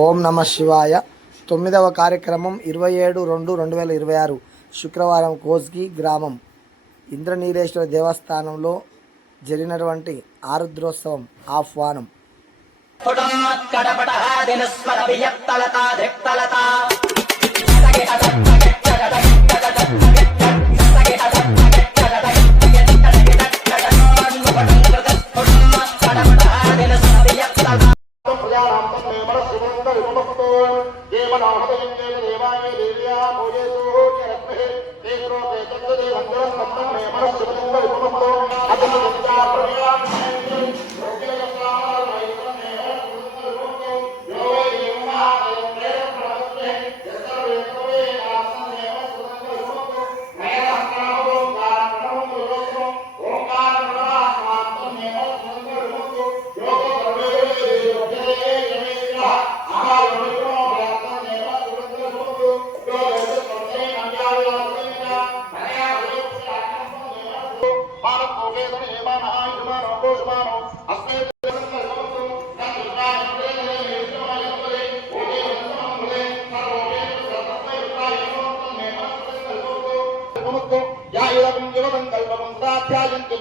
ఓం నమ శివాయ. 9వ కార్యక్రమం 27/2/2026 శుక్రవారం కోస్గి గ్రామం ఇంద్రనీలేశ్వర దేవస్థానంలో జరిగినటువంటి ఆరుద్రోత్సవం ఆహ్వానం.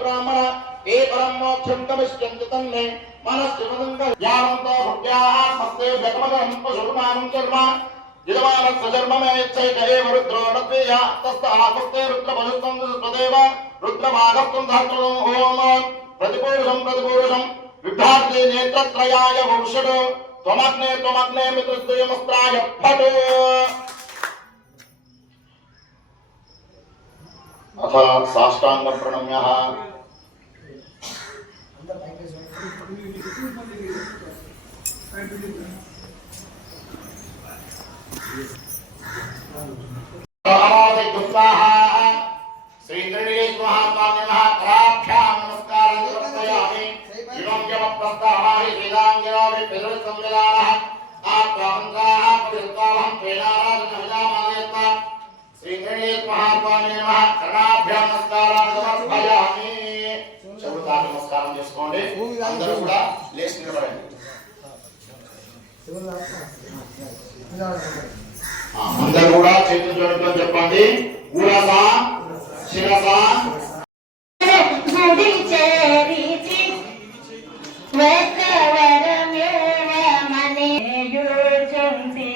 ब्राह्मण ते परम मोक्षं गमिष्यन्ति तन्मे मनस्सिवदंग यावन्तो भुक्त्याः मस्ते व्यकमदं पशुमानं कर्म यजमानस्य जन्ममे चैतये रुद्रो नद्वेया तस्ताहस्ते रुद्रपशुस्तं तदेव रुद्रमागस्तं धातुं ओम प्रतिपूरुषं विभ्रान्ते नेत्रत्रयाय भविष्यत् त्वमग्ने मित्रस्त्वयमस्त्राय फट् अथ साष्टांग प्रणम्यः श्री इंद्रनीलेश्वर महात्मान्य महाकराभ्यां नमस्कारं समर्पयामि। एवं जपप्रस्तावाहि वेदांगिनोऽपि पितृसंविदानः आत्मान्ताः परिवृत्तावहं प्रेणाराधनविदामानयत्त श्री इंद्रनीलेश्वर महात्मान्य महाकराभ्यां नमस्कारं समर्पयामि। चतुर्था नमस्कारं చేసుకోండి అందరూ కూడా లేచి నిలబడండి। అందరూ కూడా చేతులు జోడించుకొని చెప్పండి ఊరసా శిరసా గుడి చేరిచి వరమేమనే యుచుంటి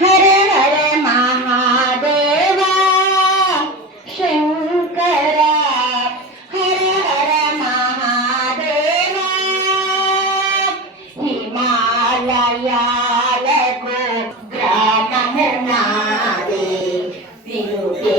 హర హర మహాదేవా శంకర హర హర మహాదేవా హిమాలయాలకు గ్రామము నాదే తిరుగే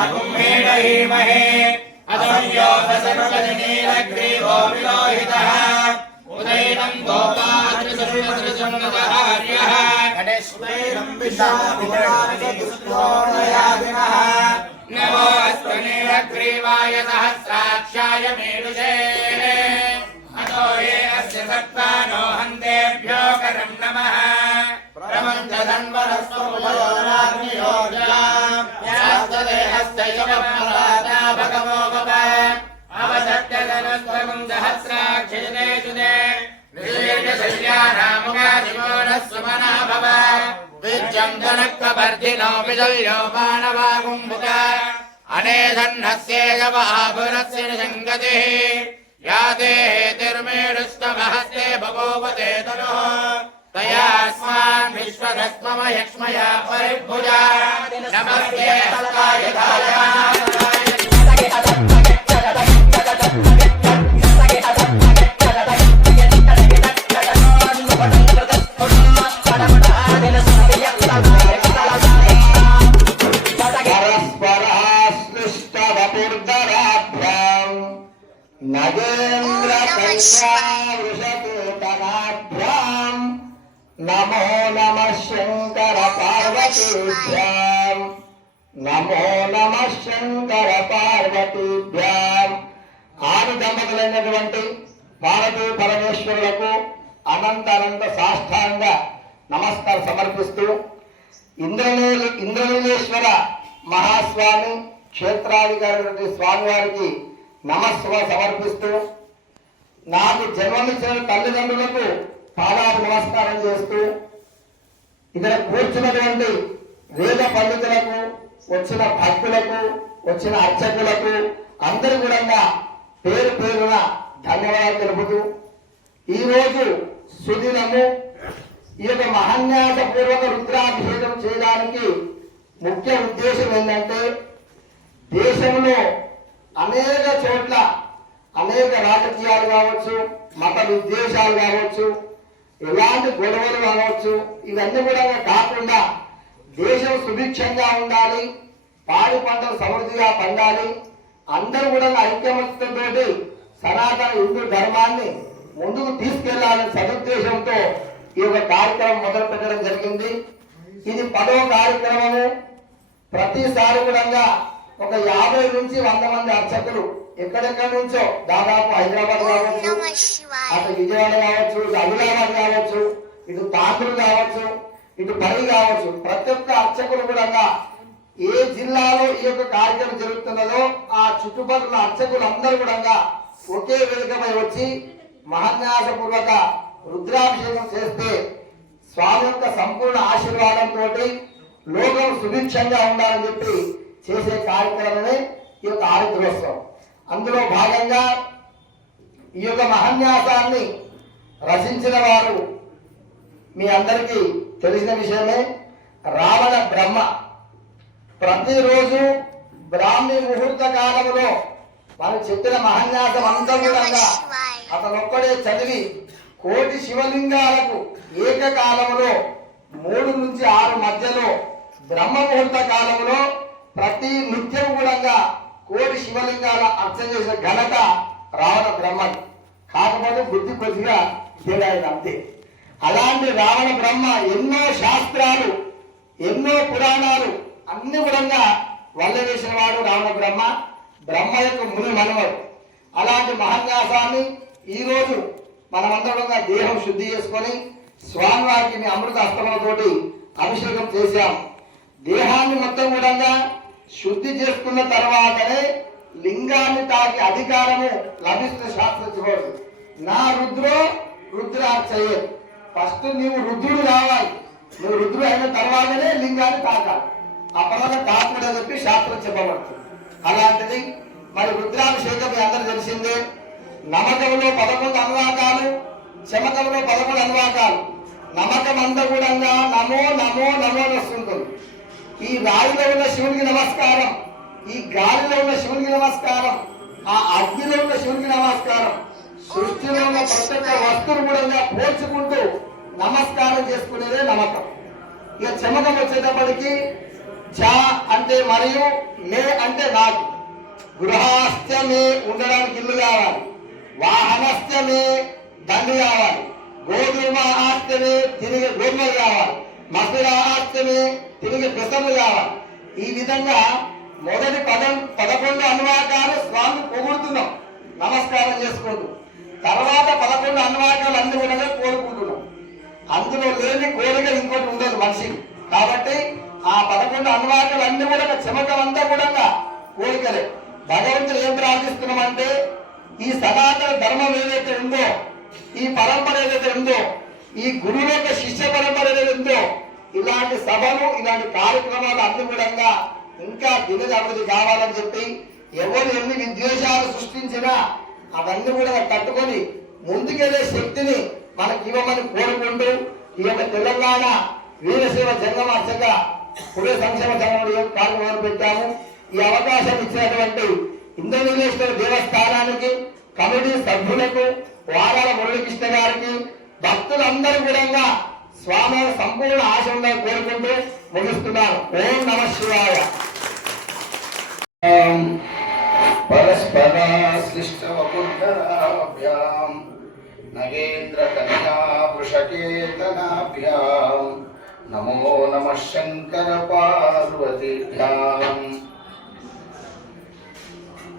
वैशाखुमेणीमहे अदम्यो सर्वजनीलग्रीवो विलोहितः उदयनं गोपात्रिसर्वसृजन्नतहार्यः गणेश्वरं विशाखुराजदुष्टोणयादिनः नमो नीलग्रीवाय सहस्राक्षाय मीडुषे अतो ये अस्य सत्त्वानो हन्तेभ्यो करं नमः प्रमञ्च धन्वरस्वमुपयोराग्नियोजाम् यास्तदेहस्तैवपराता भगवो भव अवसत्यदनस्त्वं सहस्राक्षिते सुदे निशीर्षशल्यानामुगादिमोनः सुमना भव विज्जं धनक्कवर्धिनो विजल्यो मानवागुम्भुका अनेधन्नस्येयव आभुरस्य निसङ्गतिः या ते हेतिर्मेरुस्तमहस्ते बभूवते तनुः तयास्मान् विश्वधस्ममयक्ष्मया परिभुजा नमस्ते हस्ताय नगेन्द्र वृषकेतनाभ्याम् नमो नमः शंकर पार्वतीभ्याम् नमो नमः शंकर पार्वतीभ्याम् ఆది దంపతులైనటువంటి పార్వతీ పరమేశ్వరులకు అనంత సాష్టాంగ నమస్కారం సమర్పిస్తూ ఇంద్రనీలేశ్వర మహాస్వామి క్షేత్రాధికారి స్వామివారికి నమస్సుగా సమర్పిస్తూ నాకు జన్మనిచ్చిన తల్లిదండ్రులకు పాదాలు నమస్కారం చేస్తూ ఇక్కడ కూర్చున్నటువంటి వేద పండితులకు వచ్చిన భక్తులకు వచ్చిన అర్చకులకు అందరూ కూడా పేరు పేరున ధన్యవాదాలు తెలుపుతూ ఈరోజు సుదినము ఈ యొక్క మహాన్యాసపూర్వక రుద్రాభిషేకం చేయడానికి ముఖ్య ఉద్దేశం ఏంటంటే దేశంలో అనేక చోట్ల అనేక రాజకీయాలు కావచ్చు, మత విద్వేషాలు కావచ్చు, ఎలాంటి గొడవలు కావచ్చు, ఇవన్నీ కూడా కాకుండా దేశం సుభిక్షంగా ఉండాలి, పాడి పంటలు సమృద్ధిగా పండాలి, అందరూ కూడా ఐక్యమత్యంతో సనాతన హిందూ ధర్మాన్ని ముందుకు తీసుకెళ్లాలనే సదుద్దేశంతో ఈ యొక్క కార్యక్రమం మొదలు పెట్టడం జరిగింది. ఇది 10వ కార్యక్రమము. ప్రతిసారి కూడా ఒక 50 నుంచి 100 మంది అర్చకులు ఎక్కడెక్కడి నుంచో దాదాపు హైదరాబాద్ కావచ్చు, అటు విజయవాడ కావచ్చు, ఇటు ఆదిలాబాద్ కావచ్చు, ఇటు తాండూరు కావచ్చు, ఇటు పని కావచ్చు, ప్రతి ఒక్క అర్చకులు కూడా ఏ జిల్లాలో ఈ యొక్క కార్యక్రమం జరుగుతున్నదో ఆ చుట్టుపక్కల అర్చకులు అందరూ కూడా ఒకే వేదికపై వచ్చి మహాన్యాసపూర్వక రుద్రాభిషేకం చేస్తే స్వామి యొక్క సంపూర్ణ ఆశీర్వాదంతో లోకం సుభిక్షంగా ఉండాలని చెప్పి చేసే కార్యక్రమమే ఈ యొక్క ఆరుద్రోత్సవం. అందులో భాగంగా ఈ యొక్క మహాన్యాసాన్ని రచించిన వారు మీ అందరికీ తెలిసిన విషయమే, రావణ బ్రహ్మ. ప్రతిరోజు బ్రాహ్మీ ముహూర్త కాలంలో వారు చెప్పిన మహాన్యాసం అంతా కూడా అతనొక్కడే చదివి 1 కోటి శివలింగాలకు ఏకకాలంలో 3 నుంచి 6 మధ్యలో బ్రహ్మ ముహూర్త కాలంలో ప్రతి నిత్యం కూడా 1 కోటి శివలింగాల అర్చన చేసిన ఘనత రావణ బ్రహ్మ. కాకపోతే బుద్ధి కొద్దిగా తేడా అంతే. అలాంటి రావణ బ్రహ్మ ఎన్నో శాస్త్రాలు, ఎన్నో పురాణాలు అన్ని కూడా వల్ల వేసిన వాడు రావణ బ్రహ్మ. బ్రహ్మ యొక్క ముని మనవడు. అలాంటి మహాన్యాసాన్ని ఈరోజు మనమందరం దేహం శుద్ధి చేసుకొని స్వామివారికి అమృత హస్తములతోటి అభిషేకం చేశాం. దేహాన్ని మొత్తం కూడా శుద్ధి చేసుకున్న తర్వాతనే లింగాన్ని తాకి అధికారము లభిస్తున్న శాస్త్రం చెప్పవచ్చు. నా రుద్రో రుద్రార్చయే. ఫస్ట్ నీవు రుద్రుడు కావాలి. నువ్వు రుద్రుడు అయిన తర్వాతనే లింగాన్ని తాకాలి. అప్పటిదాకా తాకుడని చెప్పి శాస్త్రం చెప్పబడుతుంది. అలాంటిది మరి రుద్రాభిషేకం మీ అందరూ తెలిసిందే. నమ్మకంలో 11 అనువాకాలు, చమకంలో 11 అనువాకాలు. నమ్మకం అంతా కూడా నమో నమో నమో వస్తుంటుంది. ఈ రాయిలో ఉన్న శివునికి నమస్కారం, ఈ గాలిలో ఉన్న శివునికి నమస్కారం, ఆ అగ్నిలో ఉన్న శివునికి నమస్కారం. సృష్టిలో ఉన్న ప్రతి ఒక్క వస్తువును కూడా పోల్చుకుంటూ నమస్కారం చేసుకునేదే నమ్మకం. ఇక చమకం వచ్చేటప్పటికి జ అంటే మరియు, మే అంటే నాకు. గృహాస్థ్యమే ఉండడానికి ఇల్లు కావాలి, వాహనస్థ్యమే దండి కావాలి, గోధుమ ఆస్త్యమే తిరిగి గోధుమలు కావాలి, మసూర ఆస్త్యమే తిరిగి పెసలు కావాలి. ఈ విధంగా మొదటి 11 అనువాకాలు స్వామి పొగుడుతున్నాం, నమస్కారం చేసుకుంటూ. తర్వాత 11 అనువాకాలు అన్ని కూడా కోరుకుంటున్నాం. అందులో లేని కోరిక ఇంకోటి ఉండదు మనిషికి. కాబట్టి ఆ 11 అనువాకాలు అన్ని కూడా చెమటంతా కూడా కోరికలే. భగవంతుడు ఏం ప్రార్థిస్తున్నామంటే ఈ సనాతన ధర్మం ఏదైతే ఉందో, ఈ పరంపర ఏదైతే ఉందో, ఈ గురువు యొక్క శిష్య పరంపర ఏదైతే ఉందో, ఇలాంటి సభలు ఇలాంటి కార్యక్రమాలు అన్ని కూడా ఇంకా దినది అభివృద్ధి కావాలని చెప్పి ఎవరు ఎన్ని విద్వేషాలు సృష్టించినా అవన్నీ కూడా తట్టుకొని ముందుకెళ్లే శక్తిని మనకి ఇవ్వమని కోరుకుంటూ ఈ యొక్క తెలంగాణ వీరశైవ జంగమార్చగా పుడే సంక్షేమ సంఘంలో కార్యక్రమాలు పెట్టాము. ఈ అవకాశం ఇచ్చినటువంటి ఇంద్రనీలేశ్వర దేవస్థానానికి, కమిటీ సభ్యులకు, వారాల మురళీకృష్ణ గారికి, భక్తులందరూ కూడా స్వామి సంపూర్ణ ఆశంగా కోరుకుంటూ ముగిస్తున్నారు. ఓం నమః శివాయ. పరస్పరాశ్లిష్టవపుర్ధరాభ్యాం నగేంద్ర కన్యా వృషకేతనాభ్యాం నమో నమః శంకర పార్వతీభ్యాం.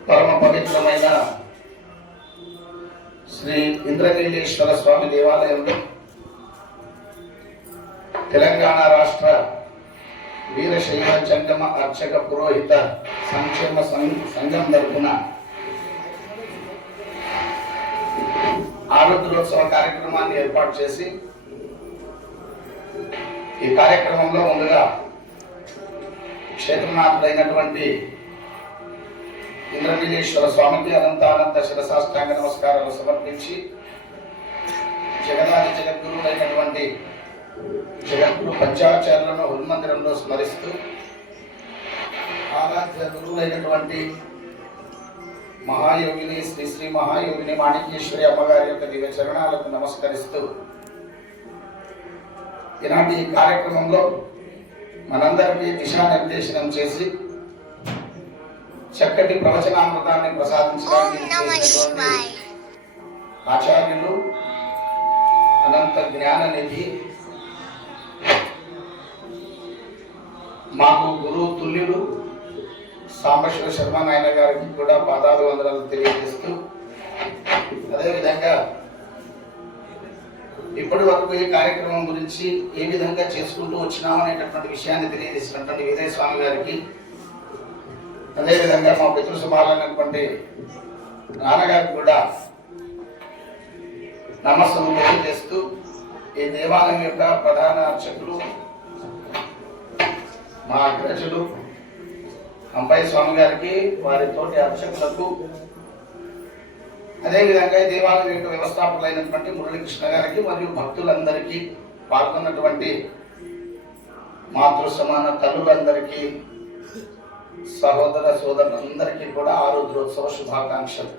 పరమ పవిత్రమైన శ్రీ ఇంద్రనీలేశ్వర స్వామి దేవాలయంలో తెలంగాణ రాష్ట్ర వీరశైవ జంగమ అర్చక పురోహిత సంక్షేమ సంఘం తరపున ఆరుద్రోత్సవ కార్యక్రమాన్ని ఏర్పాటు చేసి ఈ కార్యక్రమంలో ముందుగా క్షేత్రనాథుడైనటువంటి ఇంద్రనీలేశ్వర స్వామికి అనంతానంత శిరసాష్టాంగ నమస్కారాలు సమర్పించి జగదాది జగద్గురువులైనటువంటి జగద్గురు పంచాచార్యులను హృన్మందిరంలో స్మరిస్తూ ఆరాధ్య గురువులైనటువంటి మహాయోగిని శ్రీ శ్రీ మహాయోగిని మాణిక్యేశ్వరి అమ్మగారి యొక్క దివ్య చరణాలకు నమస్కరిస్తూ ఈనాటి ఈ కార్యక్రమంలో మనందరికీ దిశానిర్దేశనం చేసి చక్కటి ప్రవచనామృతాన్ని ప్రసాదించడానికి ఆచార్యులు అనంత జ్ఞాన నిధి, మాకు గురువు తుల్యులు సాంబశివ శర్మ నాయన గారికి కూడా పాదాలు వందనాలు తెలియజేస్తూ, అదేవిధంగా ఇప్పటి వరకు ఈ కార్యక్రమం గురించి ఏ విధంగా చేసుకుంటూ వచ్చినామనేటటువంటి విషయాన్ని తెలియజేసినటువంటి వీరయ్య స్వామి గారికి, అదేవిధంగా మా పితృ సమానమైనటువంటి నాన్నగారికి కూడా నమస్సును తెలియజేస్తూ, ఈ దేవాలయం యొక్క ప్రధాన అర్చకులు మా అగ్రజులు అంపయ్య స్వామి గారికి, వారి తోటి అర్చకులకు, అదేవిధంగా ఈ దేవాలయం యొక్క వ్యవస్థాపకులైనటువంటి మురళీకృష్ణ గారికి మరియు భక్తులందరికీ, పాల్గొన్నటువంటి మాతృ సమాన తల్లులందరికీ, సహోదర సోదరులందరికీ కూడా ఆరుద్రోత్సవ శుభాకాంక్షలు.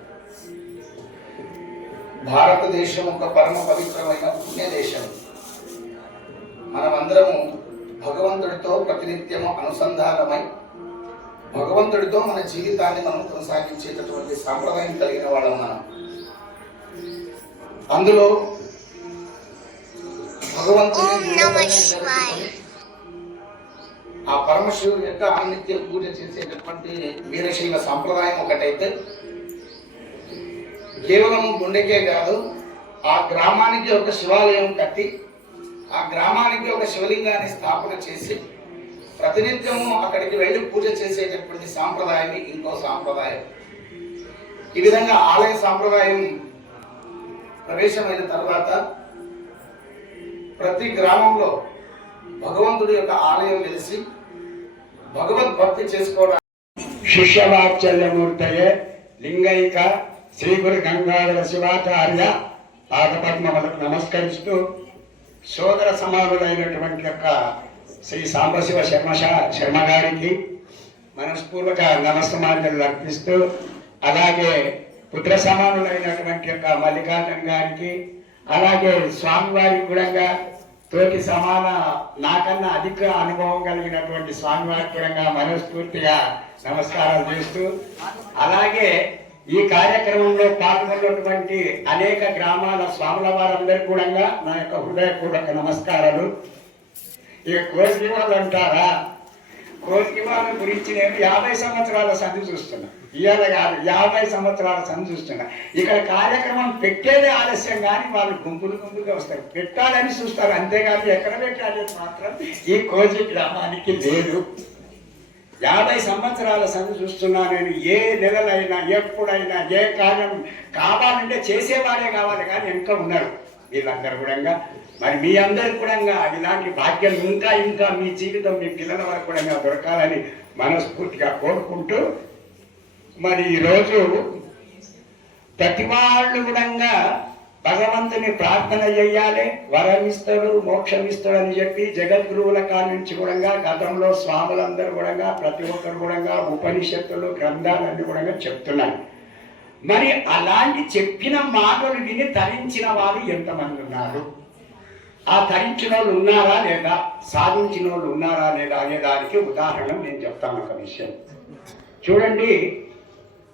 భారతదేశం ఒక పరమ పవిత్రమైన పుణ్య దేశం. మనమందరము భగవంతుడితో ప్రతినిత్యము అనుసంధానమై భగవంతుడితో మన జీవితాన్ని మనం కొనసాగించేటటువంటి సాంప్రదాయం కలిగిన వాళ్ళం మనం. అందులో భగవంతుని ఆ పరమశివుడి యొక్క అనిత్య పూజ చేసేటటువంటి వీరశైవ సాంప్రదాయం ఒకటైతే, కేవలం గుండెకే కాదు, ఆ గ్రామానికి ఒక శివాలయం కట్టి ఆ గ్రామానికి ఒక శివలింగాన్ని స్థాపన చేసి ప్రతినిత్యము అక్కడికి వెళ్ళి పూజ చేసేటటువంటి సాంప్రదాయం ఇంకో సాంప్రదాయం. ఈ విధంగా ఆలయ సాంప్రదాయం ప్రవేశమైన తర్వాత ప్రతి గ్రామంలో భగవంతుడి యొక్క ఆలయం వెలిసి భగవద్భక్తి చేసుకోవడానికి శిష్యవాత్సల్యమూర్తయే లింగైక శ్రీ గురు గంగాధర శివాచార్య పాదపద్మములకు నమస్కరిస్తూ, సోదర సమానులైనటువంటి యొక్క శ్రీ సాంబశివ శర్మ గారికి మనస్పూర్వక నమస్కారాలు అర్పిస్తూ, అలాగే పుత్ర సమానులైనటువంటి యొక్క మల్లికార్జున గారికి, అలాగే స్వామివారికి కూడా తోటి సమాన నాకన్నా అధిక అనుభవం కలిగినటువంటి స్వామివారికి కూడా మనస్ఫూర్తిగా నమస్కారాలు చేస్తూ, అలాగే ఈ కార్యక్రమంలో పాల్గొన్నటువంటి అనేక గ్రామాల స్వాముల వారందరికీ కూడా నా యొక్క హృదయపూర్వక నమస్కారాలు. ఇక కోసి వాళ్ళు అంటారా, కోతివాళ్ళ గురించి నేను 50 సంవత్సరాల సంధి చూస్తున్నా. ఇవాళ కాదు, 50 సంవత్సరాల సంధి చూస్తున్నా. ఇక్కడ కార్యక్రమం పెట్టేదే ఆలస్యం, కానీ వాళ్ళు గుంపులుగా వస్తారు, పెట్టాలని చూస్తారు, అంతేగాని ఎక్కడ పెట్టాలి మాత్రం ఈ కోజి గ్రామానికి లేదు. 50 సంవత్సరాల సంధి చూస్తున్నా నేను. ఏ నెలలైనా ఎప్పుడైనా ఏ కార్యం కావాలంటే చేసేవాడే కావాలి, కానీ ఇంకా ఉన్నారు వీళ్ళందరూ కూడా. మరి మీ అందరికి కూడా ఇలాంటి భాగ్యం ఇంకా ఇంకా మీ జీవితం మీ పిల్లల వరకు కూడా దొరకాలని మనస్ఫూర్తిగా కోరుకుంటూ, మరి ఈరోజు ప్రతి వాళ్ళు కూడా భగవంతుని ప్రార్థన చేయాలి, వరం ఇస్తాడు, మోక్షం ఇస్తాడు అని చెప్పి జగద్గురువుల కాడ నుంచి కూడా గతంలో స్వాములందరూ కూడా ప్రతి ఒక్కరు కూడా ఉపనిషత్తులు గ్రంథాలన్నీ కూడా చెప్తున్నారు. మరి అలాంటి చెప్పిన మాటలు విని తరించిన వారు ఎంతమంది ఉన్నారు? ఆ తరించిన వాళ్ళు ఉన్నారా లేదా, సాధించిన వాళ్ళు ఉన్నారా లేదా అనే దానికి ఉదాహరణ నేను చెప్తాను ఒక విషయం. చూడండి,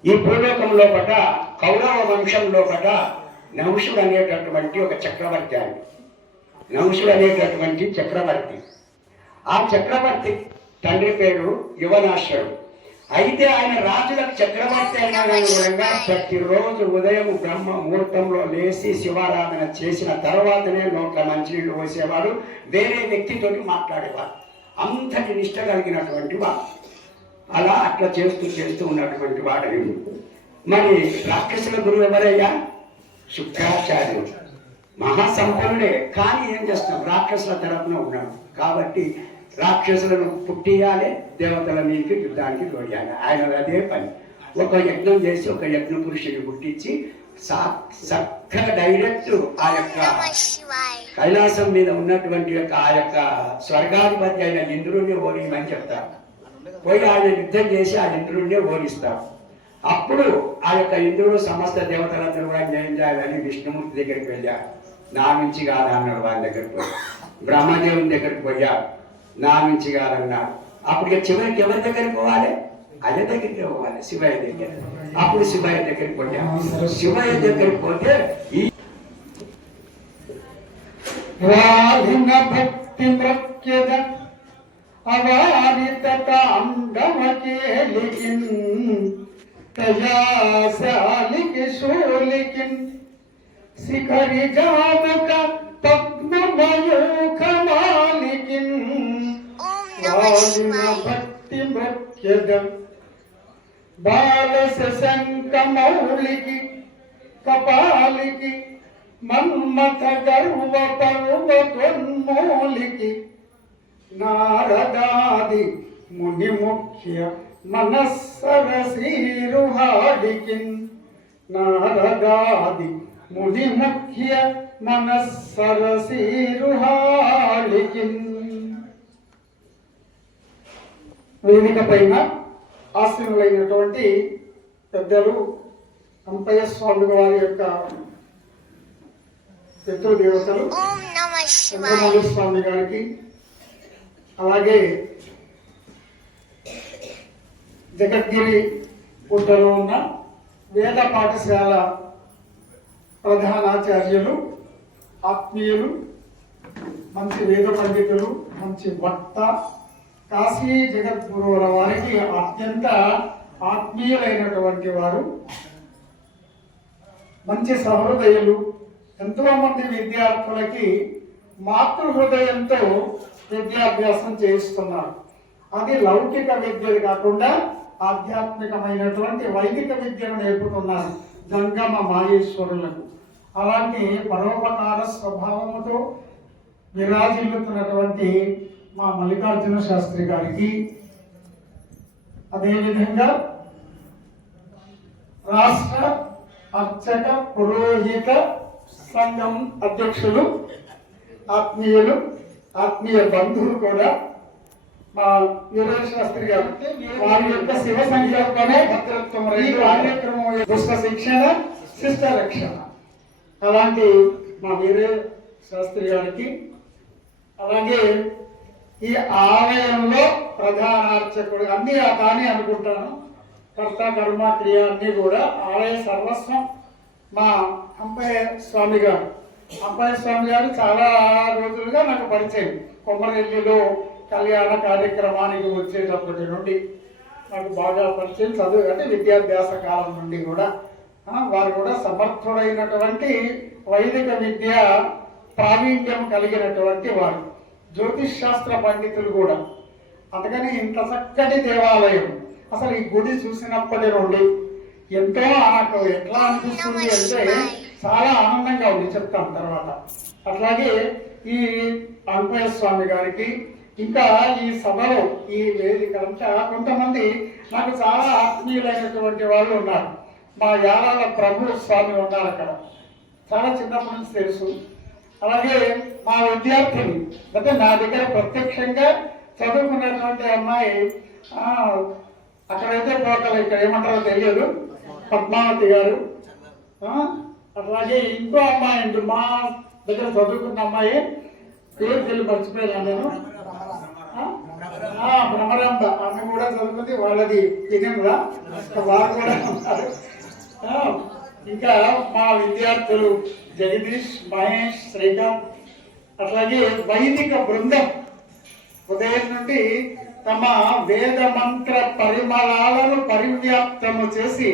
ఈ భూలోకంలో పట కౌరవ వంశంలో పట నహుషుడు అనేటటువంటి ఒక చక్రవర్తి. ఆయన నహుషుడు అనేటటువంటి చక్రవర్తి. ఆ చక్రవర్తి తండ్రి పేరు యువనాశ్వరుడు. అయితే ఆయన రాజులకు చక్రవర్తి అయినా కానీ కూడా ప్రతిరోజు ఉదయం బ్రహ్మ ముహూర్తంలో లేచి శివారాధన చేసిన తర్వాతనే నోట్ల మంచినీళ్ళు పోసేవాడు, వేరే వ్యక్తితోటి మాట్లాడేవాడు. అంతటి నిష్ట కలిగినటువంటి వాడు. అలా అట్లా చేస్తూ ఉన్నటువంటి వాడు. మరి రాక్షసుల గురువు ఎవరయ్యా? శుక్రాచార్యుడు. మహాసంపన్నుడే, కానీ ఏం చేస్తాం, రాక్షసుల తరపున ఉన్నాడు కాబట్టి రాక్షసులను పుట్టియాలి, దేవతల మీదకి యుద్ధానికి తోడియాలి. ఆయన అదే పని. ఒక యజ్ఞం చేసి ఒక యజ్ఞ పురుషుని పుట్టించి చక్కగా డైరెక్ట్ ఆ యొక్క కైలాసం మీద ఉన్నటువంటి ఆ యొక్క స్వర్గాధిపతి అయిన ఇంద్రుడిని ఓడిమని చెప్తారు. పోయి ఆయన యుద్ధం చేసి ఆ ఇంద్రుడిని ఓడిస్తారు. అప్పుడు ఆ యొక్క ఇంద్రుడు సమస్త దేవతలందరూ కూడా ఏం చేయాలని విష్ణుమూర్తి దగ్గరికి వెళ్ళారు. నా నుంచి కాదా అన్నాడు. వాళ్ళ దగ్గరికి పోయి బ్రహ్మదేవుని దగ్గరికి పోయారు. నా నుంచి కాదన్నారు. అప్పుడు చివరికి ఎవరి దగ్గరికి పోవాలి? అయ్య దగ్గరికి పోవాలి, శివయ్య దగ్గర. అప్పుడు శివయ్య దగ్గరికి పోయాము. శివయ్య దగ్గరికి పోతే ఈ భక్తి మృత్యద అవారిత అంగమకేలికిన్ ప్రజాశాలికి శూలికిన్ శిఖరి జాముక పద్మమయూఖమాలికిన్ భక్తి మృత్యద బాల శశంక మౌలికి కపాలికి మన్మథ గర్వ పర్వతోన్మూలికి నారదాది ముని ముఖ్య మనస్సరసీరుహాడికిన్ నారదాది ముని ముఖ్య మనస్సరసీరుహాడికిన్. వేదిక పైన ఆశీనులైనటువంటి పెద్దలు అంపయ్య స్వామి వారి యొక్క పితృదేవతలు చంద్రమౌళి స్వామి గారికి, అలాగే జగద్గిరి గుట్టలో ఉన్న వేద పాఠశాల ప్రధానాచార్యులు, ఆత్మీయులు, మంచి వేద పండితులు, మంచి వక్త, కాశీ జగద్గురువుల వారికి అత్యంత ఆత్మీయులైనటువంటి వారు, మంచి సహృదయులు, ఎంతో మంది విద్యార్థులకి మాతృహృదయంతో విద్యాభ్యాసం చేయిస్తున్నారు. అది లౌకిక విద్యలు కాకుండా ఆధ్యాత్మికమైనటువంటి వైదిక విద్యను నేర్పుతున్నారు జంగమ మాయేశ్వరులకు. అలాంటి పరోపకార స్వభావముతో విరాజిల్లుతున్నటువంటి మా మల్లికార్జున శాస్త్రి గారికి, అదేవిధంగా రాష్ట్ర అర్చక పురోహిత సంఘం అధ్యక్షులు, ఆత్మీయులు, ఆత్మీయ బంధువులు కూడా మా వీరేశ శాస్త్రి గారు, వారి యొక్క శివ సంకల్పమే ఈ కార్యక్రమం దుష్ట శిక్షణ శిష్ట రక్షణ. అలాంటి మా వీరే శాస్త్రి గారికి, అలాగే ఈ ఆలయంలో ప్రధాన అర్చకుడు అన్ని కానీ అనుకుంటాను, కర్త కర్మ క్రియ అన్ని కూడా ఆలయ సర్వస్వం మా అంపయ్య స్వామి గారు. అంపయ్య స్వామి గారు చాలా రోజులుగా నాకు పరిచయం. కొమ్మరెల్లిలో కళ్యాణ కార్యక్రమానికి వచ్చేటప్పటి నుండి నాకు బాగా పరిచయం, చదువు అంటే విద్యాభ్యాస కాలం నుండి కూడా వారు కూడా సమర్థుడైనటువంటి వైదిక విద్య ప్రావీణ్యం కలిగినటువంటి వారు, జ్యోతిష్ శాస్త్ర పండితులు కూడా. అందుకని ఇంత చక్కటి దేవాలయం అసలు ఈ గుడి చూసినప్పటి నుండి ఎంతో నాకు ఎట్లా అనిపిస్తుంది అంటే చాలా ఆనందంగా ఉంది, చెప్తాను తర్వాత. అట్లాగే ఈ అంకయ్య స్వామి గారికి, ఇంకా ఈ సభలో ఈ వేదికంతా కొంతమంది నాకు చాలా ఆత్మీయులైనటువంటి వాళ్ళు ఉన్నారు. మా యాలాల ప్రభు స్వామి ఉన్నారు అక్కడ, చాలా చిన్నప్పటి నుంచి తెలుసు. అలాగే మా విద్యార్థిని అంటే నా దగ్గర ప్రత్యక్షంగా చదువుకున్నటువంటి అమ్మాయి, అక్కడైతే పోకలు ఇక్కడ ఏమంటారో తెలియదు, పద్మావతి గారు. అట్లాగే ఇంకో అమ్మాయి అండి మా దగ్గర చదువుకున్న అమ్మాయి, పేరు తెలియ మర్చిపోయాను నేను, భ్రమరాంబ, ఆమె కూడా చదువుకుంది, వాళ్ళది తినంగా వారు కూడా ఉన్నారు. ఇంకా మా విద్యార్థులు జగదీష్, మహేష్, శ్రీకాంత్, అట్లాగే వైదిక బృందం ఉదయం నుండి తమ వేద మంత్ర పరిమళాలను పరివ్యాప్తము చేసి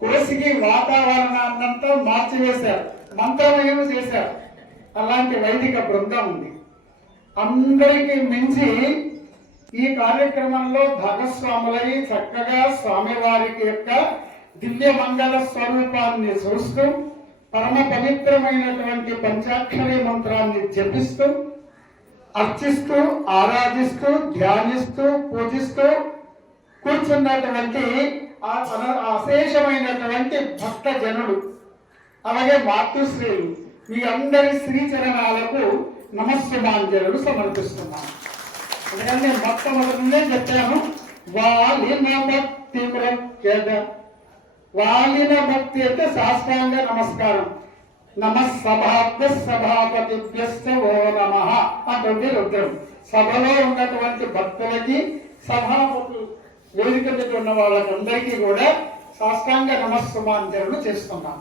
కోసిగి వాతావరణాన్నంతా మార్చివేశారు, మంత్రమయం చేశారు. అలాంటి వైదిక బృందం ఉంది. అందరికీ మించి ఈ కార్యక్రమంలో భాగస్వాములై చక్కగా స్వామివారికి యొక్క దివ్య మంగళ స్వరూపాన్ని చూస్తూ పరమ పవిత్రమైనటువంటి పంచాక్షరి మంత్రాన్ని జపిస్తూ అర్చిస్తూ ఆరాధిస్తూ ధ్యానిస్తూ పూజిస్తూ కూర్చున్నటువంటి అశేషమైనటువంటి భక్త జనులు, అలాగే మాతృశ్రీలు, మీ అందరి శ్రీచరణాలకు నమస్సుమాంజలు సమర్పిస్తున్నాను. అందుకని నేను మొట్టమొదటినే చెప్పాను, వాలిన భక్తి ప్రఖ్యత. వాలిన భక్తి అంటే శాస్త్రాంగ నమస్కారం. నమస్సభాభ్య సభాపతిభ్యశ్చ ఓ నమః అంటుంది రుద్రం. సభలో ఉన్నటువంటి భక్తులకి, సభాపతులు వేదిక మీద ఉన్న వాళ్ళకందరికీ కూడా సాష్టాంగ నమస్సుమాంజలు చేస్తున్నాం.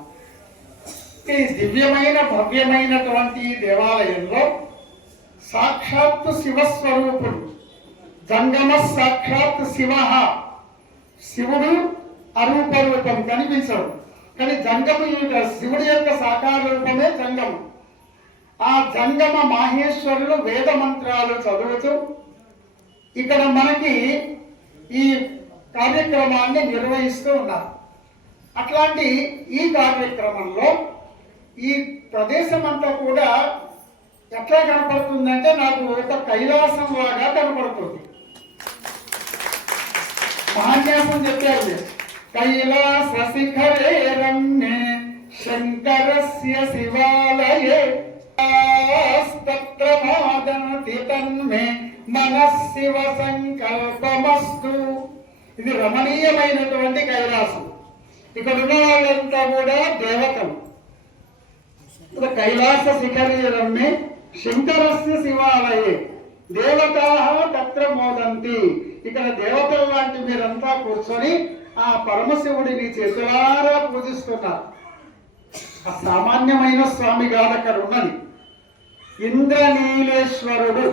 ఈ దివ్యమైన భవ్యమైనటువంటి దేవాలయంలో సాక్షాత్తు శివస్వరూపుడు, జంగమ సాక్షాత్ శివ, శివుడు అరూపరూపం కనిపించడు, కానీ జంగము శివుడి యొక్క సాకార రూపమే జంగము. ఆ జంగమ మాహేశ్వరులు వేద మంత్రాలు చదువుతూ ఇక్కడ మనకి ఈ కార్యక్రమాన్ని నిర్వహిస్తూ ఉన్నారు. అట్లాంటి ఈ కార్యక్రమంలో ఈ ప్రదేశం అంతా కూడా ఎట్లా కనపడుతుందంటే నాకు ఒక కైలాసం లాగా కనపడుతుంది. మహాన్యాసం చెప్పారు, కైలాస శిఖరే రమ్యే శంకరస్య శివాలయే స్తోత్రమాదతి తన్మే మనఃశివ సంకల్పమస్తు. ఇది రమణీయమైనటువంటి కైలాసం. ఇక్కడ ఉన్న వాళ్ళంతా కూడా దేవతలు. కైలాస శిఖరే రమ్యే శంకరస్య శివాలయే దేవతా తత్ర మోదంతి. ఇక్కడ దేవతలు లాంటి మీరంతా కూర్చొని ఆ పరమశివుడిని చేతులారా పూజిస్తున్నారు. ఆ సామాన్యమైన స్వామి కాదు అక్కడ ఉన్నది. ఇంద్రనీలేశ్వరుడు,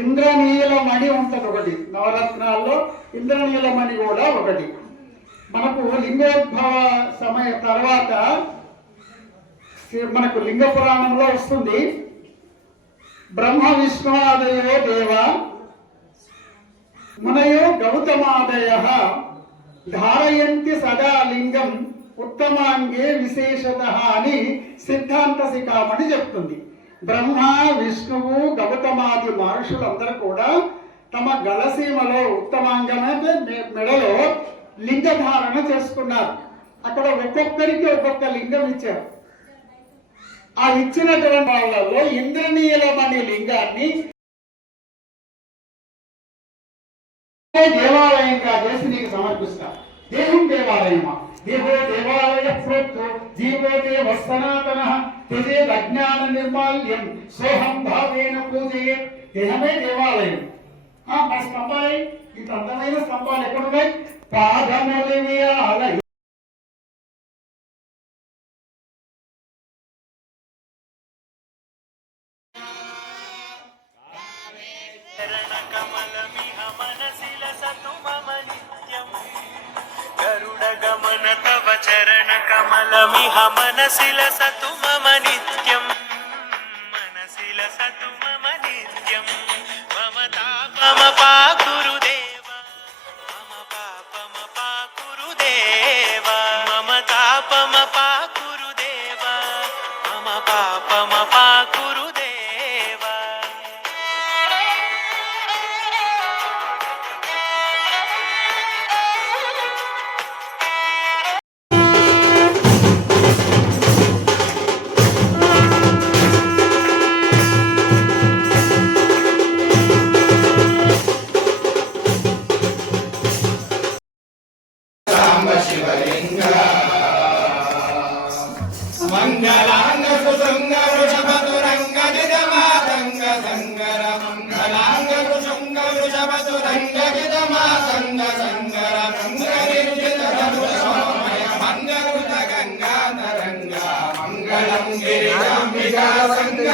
ఇంద్రనీలమణి ఉంటుంది ఒకటి, నవరత్నాల్లో ఇంద్రనీలమణి కూడా ఒకటి. మనకు లింగోద్భవ సమయ తర్వాత మనకు లింగ పురాణంలో వస్తుంది, బ్రహ్మ విష్ణువాదయో దేవ మునయో గౌతమాదయ ధారయంతి సదా లింగం ఉత్తమాంగే విశేషత అని సిద్ధాంత శిఖామణి చెప్తుంది. బ్రహ్మ, విష్ణువు, గౌతమాది మహర్షులందరూ కూడా తమ గలసీమలో ఉత్తమాంగమైతే మెడలో లింగధారణ చేసుకున్నారు. అక్కడ ఒక్కొక్కరికి ఒక్కొక్క లింగం ఇచ్చారు. ఆ ఇచ్చినటువంటి వాళ్ళలో ఇంద్రనీలమణి లింగాన్ని దేవాలయంగా చేసి నీకు సమర్పిస్తా. దేహం దేవాలయమా, దేహో దేవాలయ ప్రోక్తో జీవో దేవ సనాతన త్యజేద్ అజ్ఞాన నిర్మాల్యం సోహం భావేన పూజయే. దేహమే దేవాలయం. మన స్తంభాలు, ఇంత అందమైన స్తంభాలు ఎక్కడున్నాయి? పాదములివి ఆలయం. శరణం तव चरण कमलमिह मनसि लसतु मम नित्यं मनसि लसतु मम नित्यं मम तापमपा गुरुदेव मम पापमपा गुरुदेव मम तापमपा गुरुदेव मम पापमपा गुरुदेव మంగళాంగ కుశృంగ వృషభతురంగ నిజమాతంగ సంగర మంగళాంగ కుశృంగ వృషభతురంగ నిజమాతంగ సంగర మంగళిర్జిత సోమయ మంగళృత గంగాధరంగ మంగళం గిరిజాంబికా సంగ